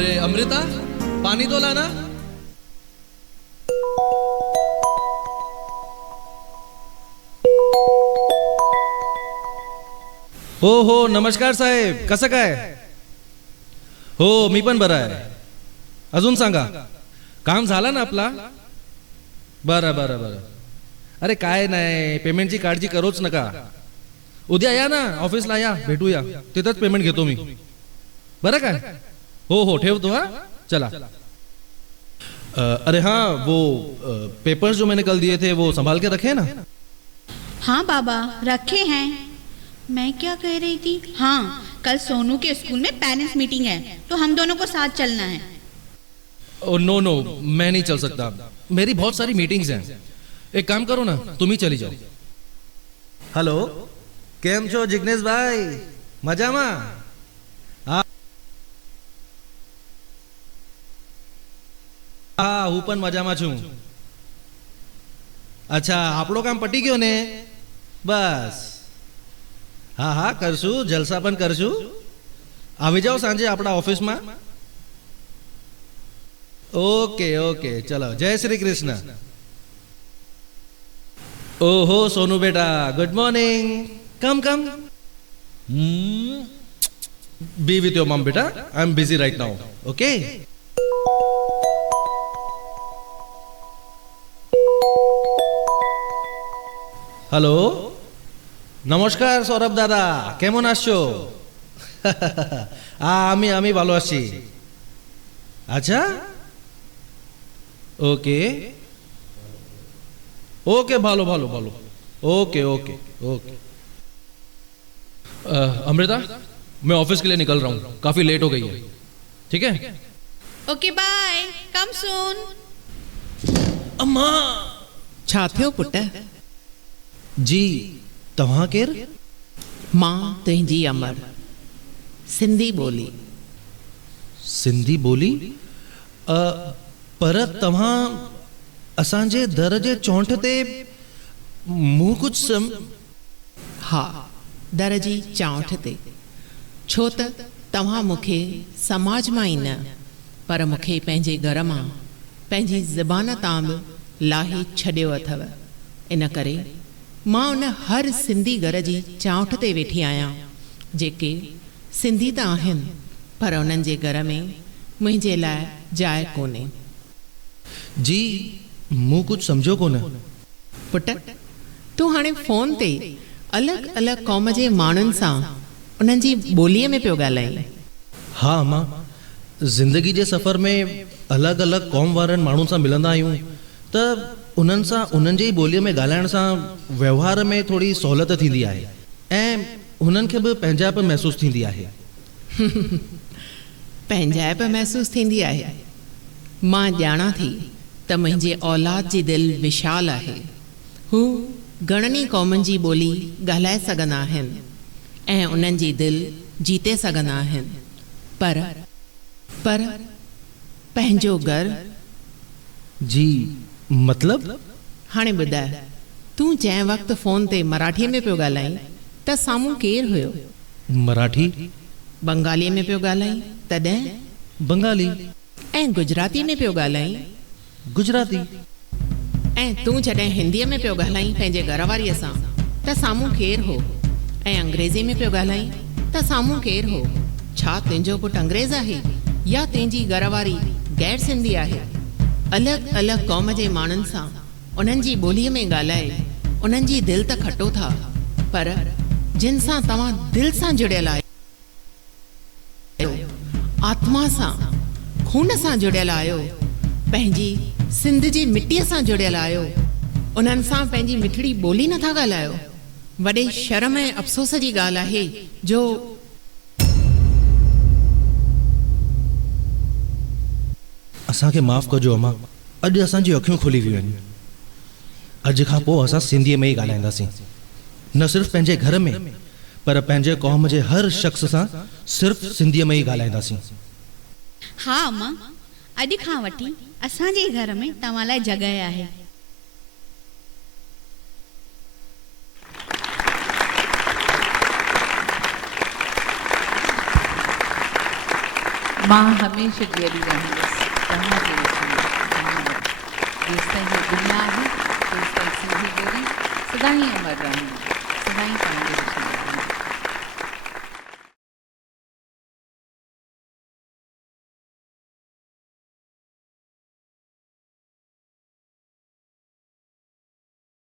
अरे अमृता, पानी तो लाना। हो हो, नमस्कार साहेब, कसं काय? हो, मी पण बरा आहे. अजून सांगा, काम झालं ना आपला? बरं बरं बरं. अरे काय नाही, पेमेंटची काळजी करूच नका. उद्या या ना ऑफिसला, या भेटूया, तिथंच पेमेंट घेतो मी. बरं काय? हो हो, ठेवतो हा. चला. अरे हाँ, वो पेपर्स जो मैंने कल दिए थे वो संभाल के रखे ना? हाँ बाबा, रखे हैं. मैं क्या कह रही थी, हाँ, कल सोनू के स्कूल में पेरेंट्स मीटिंग है, तो हम दोनों को साथ चलना है. ओ नो नो, मैं नहीं चल सकता, मेरी बहुत सारी मीटिंग्स हैं. एक काम करो ना, तुम ही चली जाओ. हेलो, केम छो जिग्नेश भाई? मजामा? હા, હું પણ મજામાં છું. અચ્છા, આપણો કામ પટી ગયો ને? બસ. હા હા, કરશું, જલસા પણ કરશું. આવી જાઓ સાંજે આપણા ઓફિસમાં. ઓકે ઓકે, ચલો, જય શ્રી કૃષ્ણ. ઓહો સોનુ બેટા, good morning. Come come. Be with your mum બેટા, I am busy right now. Okay. Hello, নমস্কার সৌরভ দাদা, কেমন আছো? আমি আমি ভালো আছি. আচ্ছা, ওকে ओके, भालो भालो भालो. Okay okay okay. अमृता, मैं ऑफिस के लिए निकल रहा हूँ, काफी लेट हो गई है. ठीक है? ओके बाय, कम सून. अम्मा. छा थियो पुट? जी, तव्हां केर? मां तुंहिंजी अमर. सिंधी ॿोली. सिंधी ॿोली? पर तव्हां असांजे दर जे चौंठ ते मूं कुझु हा, दर जी चौंठ ते. छो त तव्हां मूंखे समाज मां ई न, पर मूंखे पंहिंजे घर मां, पंहिंजी ज़बान तां बि लाहे छॾियो अथव. इन करे मां उन हर सिंधी घर जी चौंठ ते वेठी आहियां जेके सिंधी त आहिनि, पर उन्हनि जे घर में मुंहिंजे लाइ जाइ कोन्हे. जी, मूं कुझु सम्झो कोन. पुट, तूं हाणे फ़ोन ते अलॻि अलॻि क़ौम जे माण्हुनि सां उन्हनि जी ॿोलीअ में पियो ॻाल्हाईं. हा मां, ज़िंदगी जे सफ़र में अलॻि अलॻि क़ौम वारनि माण्हुनि सां मिलंदा आहियूं त उन्हनि सां उन्हनि जी ॿोलीअ में ॻाल्हाइण सां व्यवहार में थोरी सहूलियत थींदी आहे ऐं हुननि खे बि पंहिंजाइप महसूसु थींदी आहे. पंहिंजाइप महसूसु थींदी आहे. मां ॼाणां थी त मुंहिंजे औलाद जी दिलि विशाल आहे. हू घणनि ई क़ौमनि जी ॿोली ॻाल्हाए सघंदा आहिनि ऐं उन्हनि जी दिलि जीते सघंदा आहिनि, पर पर पंहिंजो घरु. जी, मतलब? हाणे ॿुधाए, तूं जंहिं वक़्तु फ़ोन ते मराठीअ में पियो ॻाल्हाईं त साम्हूं केरु हुयो? मराठी? बंगालीअ में पियो ॻाल्हाईं तॾहिं? बंगाली. ऐं गुजराती में पियो ॻाल्हाईं? गुजराती. ऐं तूं जॾहिं हिंदीअ में पियो ॻाल्हाईं पंहिंजे घरवारीअ सां त साम्हूं केरु हो? ऐं अंग्रेज़ी में पियो ॻाल्हाईं त साम्हूं केरु हो? छा तुंहिंजो पुटु अंग्रेज़ आहे या तुंहिंजी घरवारी गैर सिंधी आहे? अलॻि अलॻि क़ौम जे माण्हुनि सां उन्हनि जी ॿोलीअ में ॻाल्हाए उन्हनि जी दिलि त खटो था, पर जिन सां तव्हां दिलि सां जुड़ियल आहियो, आत्मा सां, खून सां जुड़ियल आहियो, पंहिंजी सिंध जी मिटीअ सां जुड़ियल आहियो, उन्हनि सां पंहिंजी मिठड़ी ॿोली नथा ॻाल्हायो. वॾे शर्म ऐं अफ़सोस जी ॻाल्हि आहे जो असांखे माफ़ कजो अम्मा, अॼु असांजी अखियूं खुली वियूं आहिनि. अॼु खां पोइ असां सिंधीअ में ई ॻाल्हाईंदासीं, न सिर्फ़ु पंहिंजे घर में, पर पंहिंजे क़ौम जे हर शख़्स सां सिर्फ़ु सिंधीअ में ई ॻाल्हाईंदासीं. हा अम्मा, अॼु खां वठी असांजे घर में तव्हां लाइ जॻह आहे. मां हमेशा ॾियरी रहंदसि तव्हांजे विच में जेसिताईं हीअ दुनिया आहे तेसिताईं सिंधी ॿोली सदाईं अमर रहंदी, सदाईं पाण